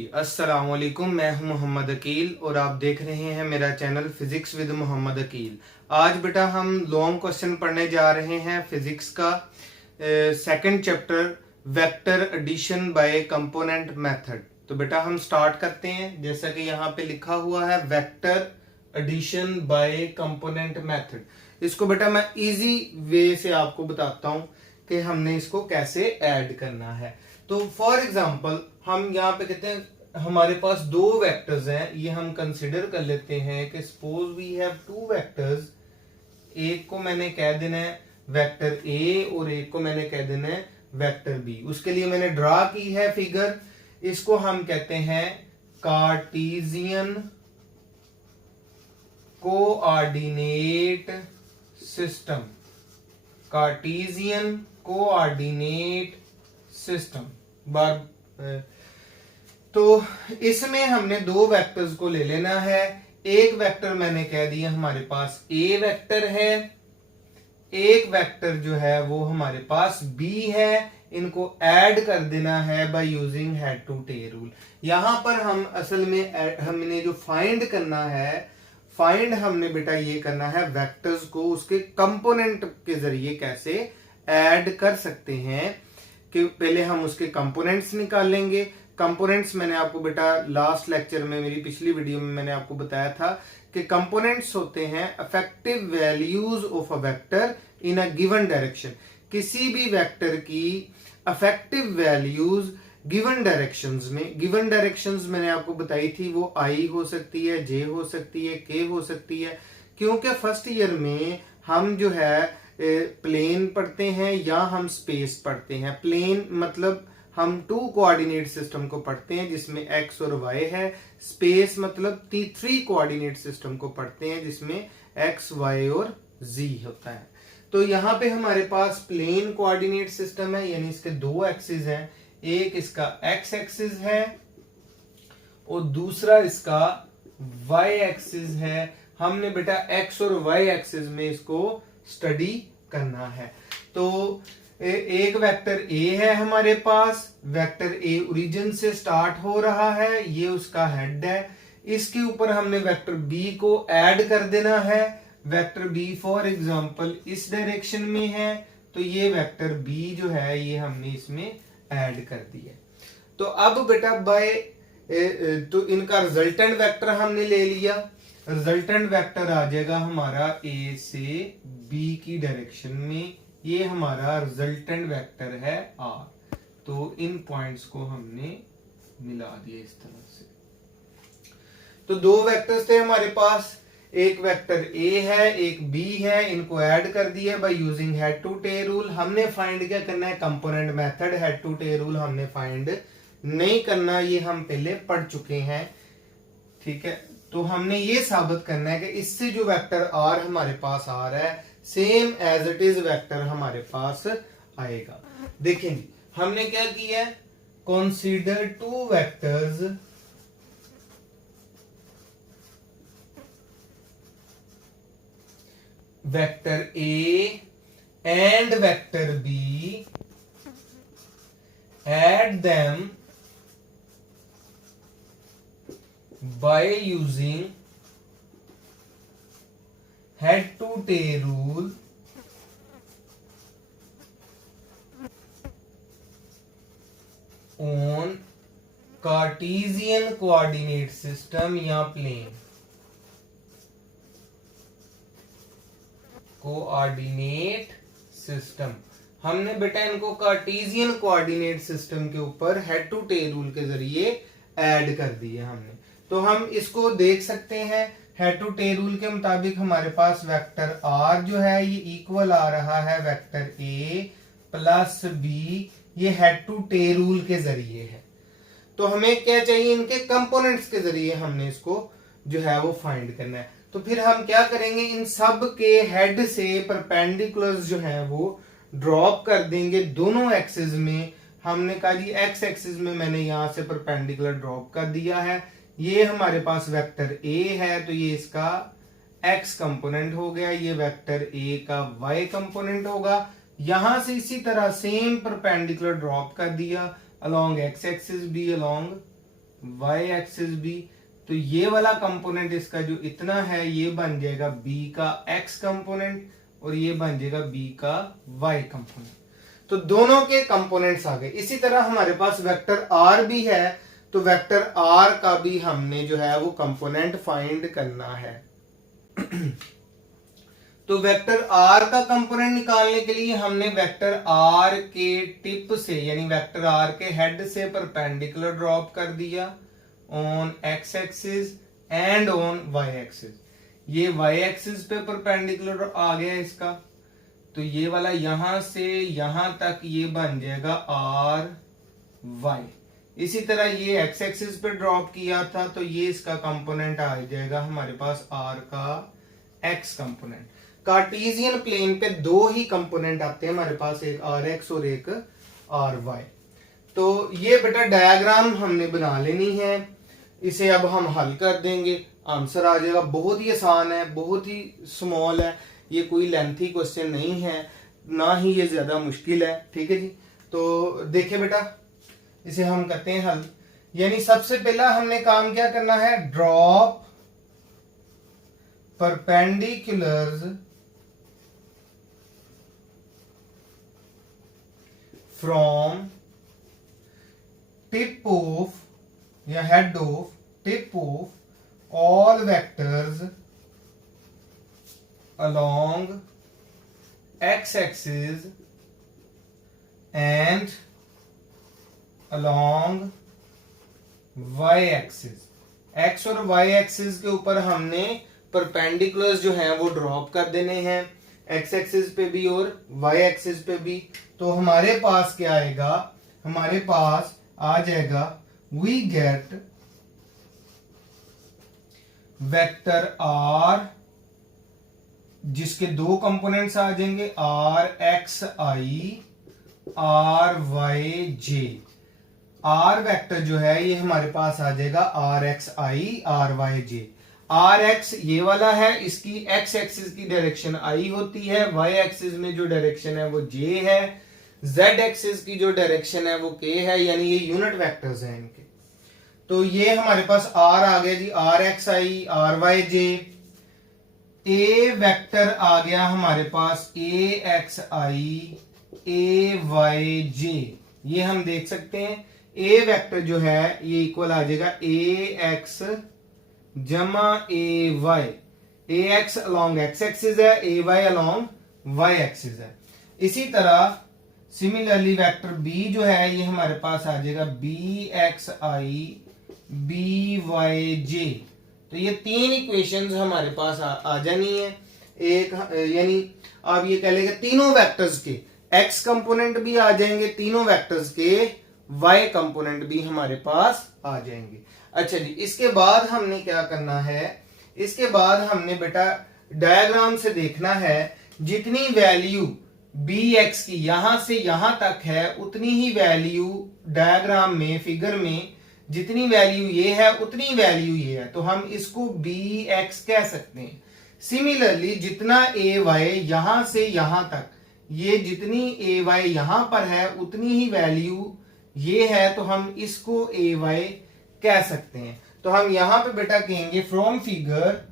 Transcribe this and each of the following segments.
अस्सलामुअलैकुम, मैं हूं मोहम्मद अकील और आप देख रहे हैं मेरा channel physics with Mohammad Akeel. आज बेटा हम लॉन्ग क्वेश्चन पढ़ने जा रहे हैं फिजिक्स का second chapter vector addition by component method. तो बेटा हम स्टार्ट करते हैं। जैसा कि यहाँ पे लिखा हुआ है vector addition by component method. इसको बेटा मैं इजी वे से आपको बताता हूँ कि हमने इसको कैसे ऐड करना है। तो फॉर एग्जाम्पल हम यहाँ पे कहते हैं हमारे पास दो वेक्टर्स हैं, ये हम कंसिडर कर लेते हैं कि suppose we have two vectors. एक को मैंने कह देना है वेक्टर ए और एक को मैंने कह देना है वेक्टर बी। उसके लिए मैंने ड्रा की है फिगर। इसको हम कहते हैं Cartesian coordinate system. Cartesian coordinate system तो इसमें हमने दो वेक्टर्स को ले लेना है। एक वेक्टर मैंने कह दिया हमारे पास ए वेक्टर है, एक वेक्टर जो है वो हमारे पास बी है। इनको ऐड कर देना है by using head to tail rule. यहां पर हम असल में हमने जो फाइंड करना है, फाइंड हमने बेटा ये करना है वेक्टर्स को उसके कंपोनेंट के जरिए कैसे ऐड कर सकते हैं। कि पहले हम उसके कंपोनेंट्स निकालेंगे। कंपोनेंट्स मैंने आपको बेटा लास्ट लेक्चर में, मेरी पिछली वीडियो में मैंने आपको बताया था कि कंपोनेंट्स होते हैं effective values of a vector in a given direction. किसी भी वेक्टर की इफेक्टिव वैल्यूज गिवन डायरेक्शंस में, गिवन डायरेक्शंस मैंने आपको बताई थी वो आई हो सकती है, जे हो सकती है, के हो सकती है। क्योंकि फर्स्ट ईयर में हम जो है प्लेन पढ़ते हैं या हम स्पेस पढ़ते हैं। प्लेन मतलब हम टू कोऑर्डिनेट सिस्टम को पढ़ते हैं जिसमें एक्स और वाई है। स्पेस मतलब थ्री कोऑर्डिनेट सिस्टम को पढ़ते हैं जिसमें एक्स, वाई और जी होता है। तो यहाँ पे हमारे पास प्लेन कोऑर्डिनेट सिस्टम है, यानी इसके दो एक्सिस हैं। एक इसका एक्स एक्सिस है और दूसरा इसका वाई एक्सिस है। हमने बेटा एक्स और वाई एक्सिस में इसको स्टडी करना है। तो एक वेक्टर ए है हमारे पास। वेक्टर ए ओरिजिन से स्टार्ट हो रहा है, ये उसका हेड है। इसके ऊपर हमने वेक्टर बी को ऐड कर देना है। वेक्टर बी फॉर एग्जांपल इस डायरेक्शन में है, तो ये वेक्टर बी जो है ये हमने इसमें ऐड कर दिया। तो अब बेटा बाय तो इनका रिजल्टेंट वेक्टर हमने ले लिया। रिजल्टेंट वेक्टर आ जाएगा हमारा ए से बी की डायरेक्शन में। ये हमारा रिजल्टेंट वेक्टर है आर। तो इन पॉइंट्स को हमने मिला दिया इस तरह से। तो दो वेक्टर्स थे हमारे पास, एक वेक्टर ए है, एक बी है। इनको ऐड कर दिया by using head to tail rule. हमने फाइंड क्या करना है? Component method. Head to tail rule हमने फाइंड नहीं करना, ये हम पहले पढ़ चुके हैं। ठीक है, तो हमने ये साबित करना है कि इससे जो वेक्टर आर हमारे पास आ रहा है same as it is vector हमारे पास आएगा। देखें हमने क्या किया है, consider two vectors vector A and vector B, add them by using head to tail rule on Cartesian coordinate system या plane कोऑर्डिनेट सिस्टम। हमने बेटा इनको कार्टेशियन कोऑर्डिनेट सिस्टम के ऊपर हेड टू टेल रूल के जरिए ऐड कर दिया हमने। तो हम इसको देख सकते हैं हेड टू टेल रूल के मुताबिक हमारे पास वेक्टर आर जो है ये इक्वल आ रहा है वेक्टर ए प्लस बी। ये हेड टू टेल रूल के जरिए है। तो हमें क्या चाहिए? इनके कंपोनेंट्स के जरिए हमने इसको जो है वो फाइंड करना है। तो फिर हम क्या करेंगे, इन सब के हेड से परपेंडिकुलर जो है वो ड्रॉप कर देंगे दोनों एक्सिस में। हमने कहा जी एक्स एक्सिस में मैंने यहां से परपेंडिकुलर ड्रॉप कर दिया है। ये हमारे पास वेक्टर ए है, तो ये इसका एक्स कंपोनेंट हो गया, ये वेक्टर ए का वाई कंपोनेंट होगा। यहां से इसी तरह सेम परपेंडिकुलर ड्रॉप कर दिया अलोंग एक्स एक्सिस भी अलोंग y एक्सिस भी, तो ये वाला कंपोनेंट इसका जो इतना है ये बन जाएगा b का x कंपोनेंट और ये बन जाएगा b का y कंपोनेंट। तो दोनों के कंपोनेंट्स आ गए। इसी तरह हमारे पास वेक्टर r भी है, तो वेक्टर r का भी हमने जो है वो कंपोनेंट फाइंड करना है। तो वेक्टर r का कंपोनेंट निकालने के लिए हमने वेक्टर r के टिप से यानी वेक्टर r के हेड से परपेंडिकुलर ड्रॉप कर दिया on x axis and on y axis. ये y एक्सिस पे परपेंडिकुलर आ गया इसका, तो ये वाला यहां से यहां तक ये बन जाएगा r y। इसी तरह ये x एक्सिस पे ड्रॉप किया था, तो ये इसका कंपोनेंट आ जाएगा हमारे पास r का x कंपोनेंट। कार्टेशियन प्लेन पे दो ही कंपोनेंट आते हैं हमारे पास, एक rx और एक ry। तो ये बेटा डायग्राम हमने बना लेनी है, इसे अब हम हल कर देंगे, आंसर आ जाएगा। बहुत ही आसान है, बहुत ही स्मॉल है, ये कोई लेंथी क्वेश्चन नहीं है, ना ही ये ज्यादा मुश्किल है। ठीक है जी, तो देखिए बेटा इसे हम करते हैं हल। यानी सबसे पहला हमने काम क्या करना है, drop perpendiculars from tip of या head of tip of all vectors along x axis and along y axis। x और y axis के ऊपर हमने परपेंडिकुलर्स जो हैं वो ड्रॉप कर देने हैं, x एक्सिस पे भी और y एक्सिस पे भी। तो हमारे पास क्या आएगा, हमारे पास आ जाएगा we get वेक्टर r जिसके दो कंपोनेंट्स आ जाएंगे r x i r y j। r vector जो है ये हमारे पास आ जाएगा r x i r y j। r x ये वाला है, इसकी x एक्सिस की डायरेक्शन i होती है, y एक्सिस में जो डायरेक्शन है वो j है, z एक्सिस की जो डायरेक्शन है वो k है, यानी ये यूनिट वेक्टर्स हैं इनके। तो ये हमारे पास r आ गया जी, r x i r y j। a vector आ गया हमारे पास a x i a y j। ये हम देख सकते हैं a वेक्टर जो है ये इक्वल आ जाएगा a x जमा a y। a x along x axis है, a y along y axis है। इसी तरह सिमिलरली वेक्टर b जो है ये हमारे पास आ जाएगा b x i b y j। तो ये तीन इक्वेशंस हमारे पास आ जानी है। एक यानी आप ये कह लेंगे तीनों वेक्टर्स के x कंपोनेंट भी आ जाएंगे, तीनों वेक्टर्स के y कंपोनेंट भी हमारे पास आ जाएंगे। अच्छा जी, इसके बाद हमने क्या करना है, इसके बाद हमने बेटा डायग्राम से देखना है जितनी वैल्यू bx की यहां से यहां तक है उतनी ही वैल्यू डायग्राम में फिगर में जितनी वैल्यू ये है उतनी वैल्यू ये है, तो हम इसको bx कह सकते हैं। सिमिलरली जितना ay यहां से यहां तक, ये जितनी ay यहां पर है उतनी ही वैल्यू ये है, तो हम इसको ay कह सकते हैं। तो हम यहां पे बेटा कहेंगे from figure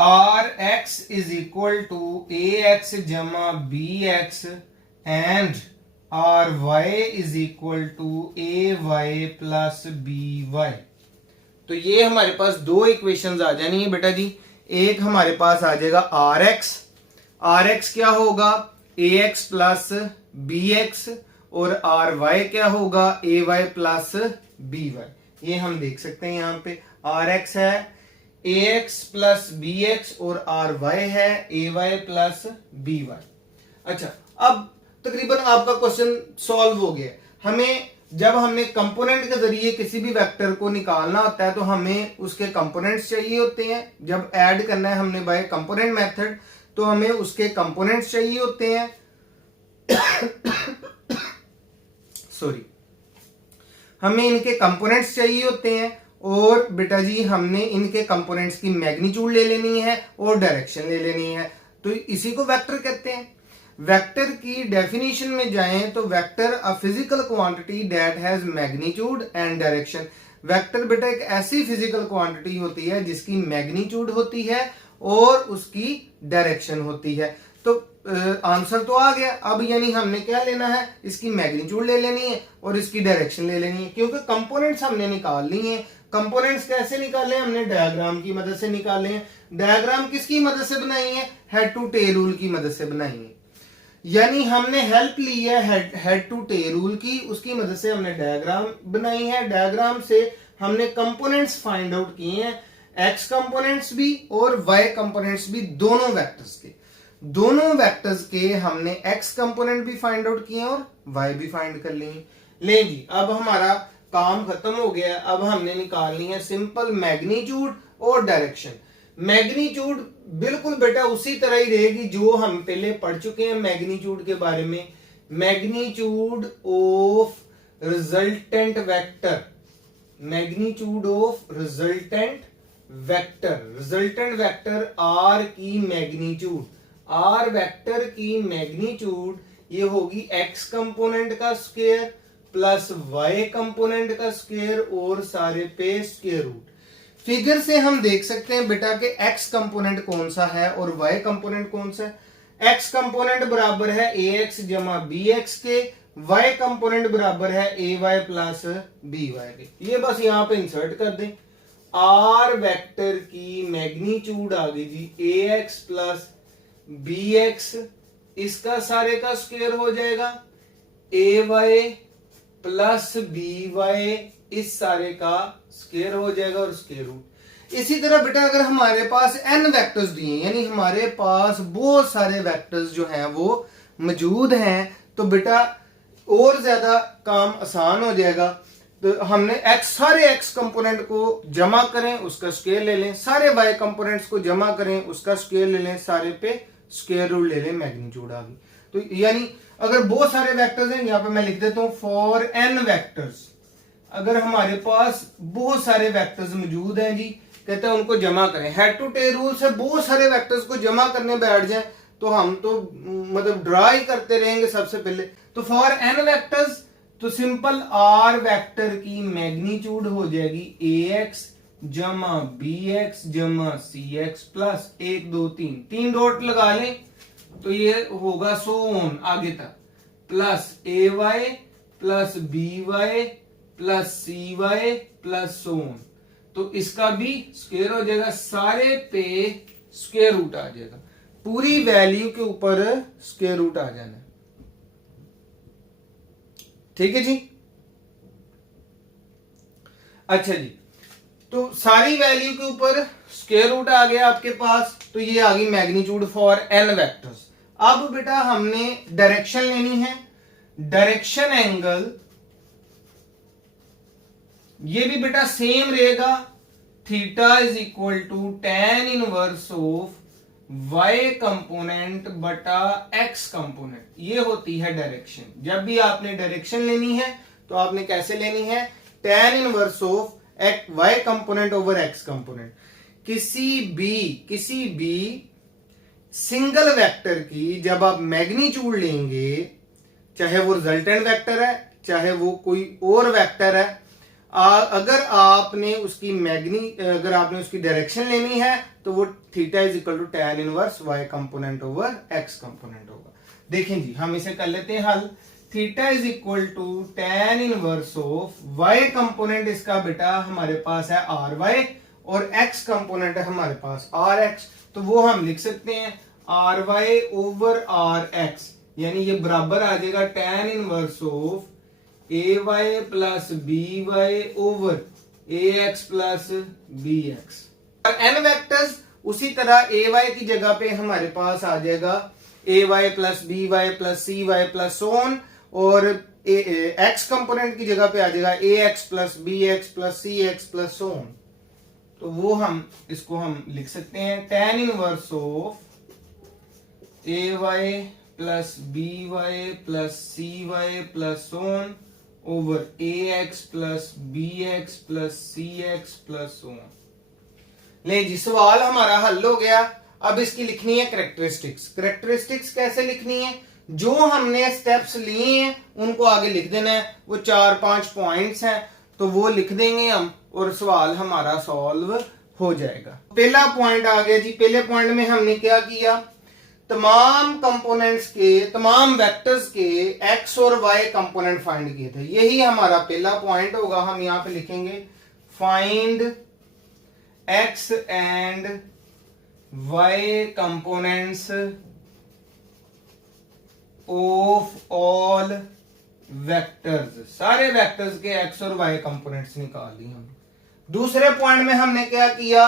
rx is equal to ax जमा bx and ry is equal to ay plus by। तो ये हमारे पास दो इक्वेशंस आ जानी है बेटा जी। एक हमारे पास आ जाएगा rx क्या होगा ax प्लस bx और ry क्या होगा ay प्लस by। ये हम देख सकते हैं यहाँ पे rx है ax प्लस bx और ry है ay प्लस by। अच्छा, अब तकरीबन आपका क्वेश्चन सॉल्व हो गया। हमें जब हमने कंपोनेंट के जरिए किसी भी वेक्टर को निकालना होता है तो हमें उसके कंपोनेंट्स चाहिए होते हैं। जब ऐड करना है हमने बाय कंपोनेंट मेथड तो हमें उसके कंपोनेंट्स चाहिए होते हैं सॉरी, हमें इनके कंपोनेंट्स चाहिए होते हैं और बेटा जी हमने इनके कंपोनेंट्स की मैग्नीट्यूड ले लेनी है और डायरेक्शन ले लेनी है, तो इसी को वेक्टर कहते हैं। वेक्टर की डेफिनेशन में जाएं तो vector a physical quantity that has magnitude and direction. Vector बेटा एक ऐसी फिजिकल क्वांटिटी होती है जिसकी मैग्नीट्यूड होती है और उसकी डायरेक्शन होती है। तो आंसर तो आ गया। अब यानी हमने क्या लेना है, इसकी मैग्नीट्यूड ले लेनी है और इसकी डायरेक्शन ले लेनी है, क्योंकि कंपोनेंट्स हमने निकाल ली हैं। कंपोनेंट्स कैसे निकाले, हमने डायग्राम की मदद से निकाले हैं। डायग्राम किसकी मदद से बनाई है, हेड टू टेल रूल की मदद से बनाई है। यानी हमने हेल्प ली है हेड टू टेल रूल की, उसकी मदद से हमने डायग्राम बनाई है। डायग्राम से हमने कंपोनेंट्स फाइंड आउट किए हैं, एक्स कंपोनेंट्स भी और वाई कंपोनेंट्स भी, दोनों वेक्टर्स के। दोनों वेक्टर्स के हमने एक्स कंपोनेंट भी फाइंड आउट किए और वाई भी फाइंड कर लिए। ले जी, अब हमारा काम खत्म हो गया। अब हमने निकालनी है सिंपल मैग्नीट्यूड और डायरेक्शन। मैग्नीट्यूड बिल्कुल बेटा उसी तरह ही रहेगी जो हम पहले पढ़ चुके हैं मैग्नीट्यूड के बारे में। Magnitude of resultant vector, magnitude of resultant vector, resultant vector R की मैग्नीट्यूड, आर वेक्टर की मैग्नीट्यूड ये होगी एक्स कंपोनेंट का स्क्वायर प्लस वाई कंपोनेंट का स्क्वायर और सारे पे स्क्वायर रूट। फिगर से हम देख सकते हैं बेटा कि एक्स कंपोनेंट कौन सा है और वाई कंपोनेंट कौन सा है। एक्स कंपोनेंट बराबर है ए एक्स जमा बी एक्स के, वाई कंपोनेंट बराबर है ए वाई प्लस बी वाई के। ये बस यहां पे इंसर्ट कर दें। आर वेक्टर की मैग्नीट्यूड आ गई जी ए एक्स प्लस बी एक्स, इसका सारे का स्क्वायर हो जाएगा A Y plus B Y, इस सारे का स्क्वायर हो जाएगा और स्क्वायर रूट। इसी तरह बेटा अगर हमारे पास n वेक्टर्स दिए, यानी हमारे पास बहुत सारे वेक्टर्स जो हैं वो मौजूद हैं, तो बेटा और ज्यादा काम आसान हो जाएगा। तो हमने सारे x कंपोनेंट को जमा करें, उसका स्क्वायर ले लें, सारे y कंपोनेंट्स को जमा करें, उसका स्क्वायर ले लें, सारे पे स्क्वायर रूट ले लें, मैग्नीट्यूड आ गई। तो यानी अगर बहुत सारे वेक्टर्स हैं, यहां पे मैं लिख देता हूं फॉर n वेक्टर्स। अगर हमारे पास बहुत सारे वेक्टर्स मौजूद हैं जी, कहते हैं उनको जमा करें। हेड टू टेल रूल से बहुत सारे वेक्टर्स को जमा करने बैठ जाएं तो हम तो मतलब ड्रा ही करते रहेंगे सबसे पहले। तो फॉर n वेक्टर्स तो सिंपल आर वेक्टर की मैग्नीट्यूड हो जाएगी ए एक्स जमा बी एक्स जमा सी एक्स प्लस 1 2 3, 3 डॉट लगा लें तो ये होगा सो ऑन आगे तक, plus A Y plus B Y plus C Y plus so on. तो इसका भी स्क्वायर हो जाएगा, सारे पे स्क्वायर रूट आ जाएगा, पूरी वैल्यू के ऊपर स्क्वायर रूट आ जाना है। ठीक है जी। अच्छा जी, तो सारी वैल्यू के ऊपर स्क्वायर रूट आ गया आपके पास, तो ये आ गई मैग्नीट्यूड फॉर n वेक्टर्स। अब बेटा हमने डायरेक्शन लेनी है। डायरेक्शन एंगल ये भी बेटा सेम रहेगा, theta is equal to tan inverse of y component बटा x कंपोनेंट। ये होती है डायरेक्शन। जब भी आपने डायरेक्शन लेनी है तो आपने कैसे लेनी है, tan inverse of y component over x component. किसी भी सिंगल वेक्टर की जब आप मैग्नीट्यूड लेंगे, चाहे वो रिजल्टेंट वेक्टर है चाहे वो कोई और वेक्टर है, अगर आपने उसकी डायरेक्शन लेनी है तो वो theta is equal to tan inverse y component over x component होगा। देखें जी, हम इसे कर लेते हैं हल। Theta is equal to tan inverse of y component, इसका बेटा हमारे पास है आर वाई और x कंपोनेंट है हमारे पास आर एक्स। तो वो हम लिख सकते हैं R Y over R X, यानी ये बराबर आ जाएगा tan inverse of A Y plus B Y over A X plus B X. N vectors उसी तरह ए वाई की जगह पे हमारे पास आ जाएगा A Y plus B Y plus C Y plus so on, और एक्स कंपोनेंट की जगह पे आ जाएगा A X plus B X plus C X plus so on. तो वो हम इसको हम लिख सकते हैं tan inverse of A Y plus B Y plus C Y plus so on over A X plus B X plus C X plus so on. ले जी, सवाल हमारा हल हो गया। अब इसकी लिखनी है करेक्टरिस्टिक्स। करेक्टरिस्टिक्स कैसे लिखनी है, जो हमने स्टेप्स लिए हैं उनको आगे लिख देना है। वो 4-5 पॉइंट्स हैं तो वो लिख देंगे हम और सवाल हमारा सॉल्व हो जाएगा। पहला पॉइंट आ गया जी। पहले पॉइंट में हमने क्या किया, तमाम कंपोनेंट्स के, तमाम वेक्टर्स के एक्स और वाई कंपोनेंट फाइंड किए थे। यही हमारा पहला पॉइंट होगा। हम यहां पे लिखेंगे find X and Y components of all vectors. सारे वेक्टर्स के एक्स और वाई कंपोनेंट्स निकाल लिए हमने। दूसरे पॉइंट में हमने क्या किया,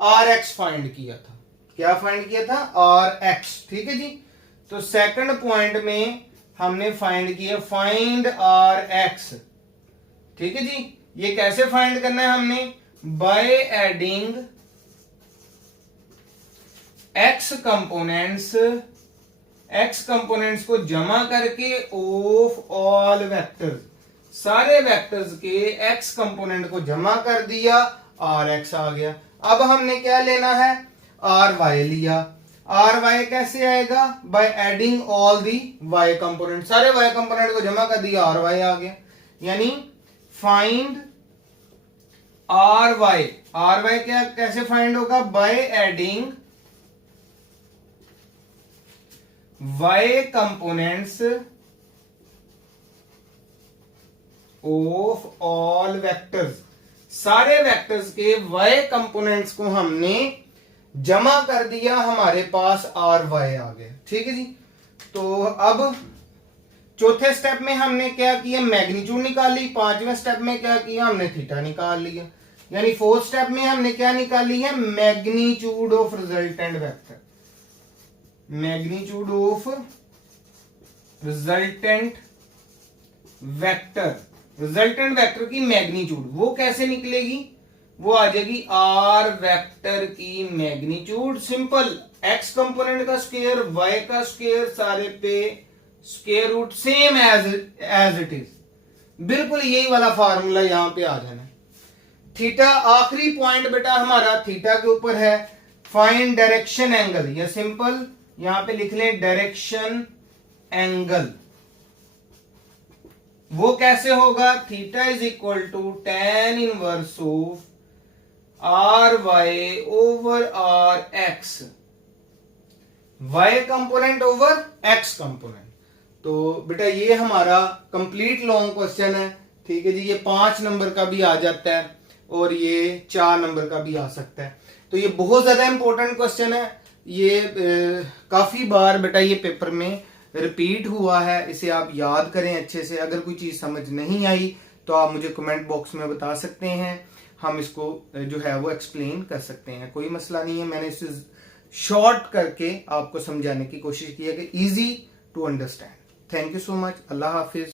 आर एक्स फाइंड किया था। क्या फाइंड किया था, आर एक्स। ठीक है जी। तो सेकंड पॉइंट में हमने फाइंड किया फाइंड आर एक्स। ठीक है जी। ये कैसे फाइंड करना है हमने, बाय एडिंग एक्स कंपोनेंट्स को जमा करके ऑफ ऑल वेक्टर्स, सारे वेक्टर्स के एक्स कंपोनेंट को जमा कर दिया, आर एक्स आ गया। अब हमने क्या लेना है, आर वाई लिया। आर वाई कैसे आएगा, by adding all the Y component, सारे वाई कंपोनेंट को जमा कर दिया, आर वाई आ गया। यानी find R Y. R Y क्या कैसे फाइंड होगा, by adding Y components of all vectors, सारे वेक्टर्स के वाई कंपोनेंट्स को हमने जमा कर दिया, हमारे पास आर वाई आ गया। ठीक है जी। तो अब चौथे स्टेप में हमने क्या किया, मैग्नीट्यूड निकाल ली। पांचवें स्टेप में क्या किया, हमने थीटा निकाल लिया। यानी फोर्थ स्टेप में हमने क्या निकाली है, magnitude of resultant vector. Magnitude of resultant vector, resultant vector की मैग्नीट्यूड वो कैसे निकलेगी, वो आ जाएगी आर वेक्टर की मैग्नीट्यूड। सिंपल, एक्स कंपोनेंट का स्क्वायर, वाई का स्क्वायर, सारे पे square root, same as it is. बिल्कुल यही वाला फार्मूला यहां पे आ जाना है। थीटा आखिरी पॉइंट बेटा हमारा थीटा के ऊपर है। फाइंड डायरेक्शन एंगल, या सिंपल यहां पे लिख लें डायरेक्शन एंगल। वो कैसे होगा, theta is equal to tan inverse of R Y over R X, Y component over X component. तो बेटा ये हमारा कंप्लीट लॉन्ग क्वेश्चन है। ठीक है जी। ये 5 नंबर का भी आ जाता है और ये 4 नंबर का भी आ सकता है। तो ये बहुत ज्यादा इंपॉर्टेंट क्वेश्चन है। ये काफी बार बेटा ये पेपर में रिपीट हुआ है। इसे आप याद करें अच्छे से। अगर कोई चीज समझ नहीं आई तो आप मुझे कमेंट बॉक्स में बता सकते हैं, हम इसको जो है वो एक्सप्लेन कर सकते हैं, कोई मसला नहीं है। मैंने इसे शॉर्ट करके आपको समझाने की कोशिश की है कि easy to understand. Thank you so much. अल्लाह हाफिज।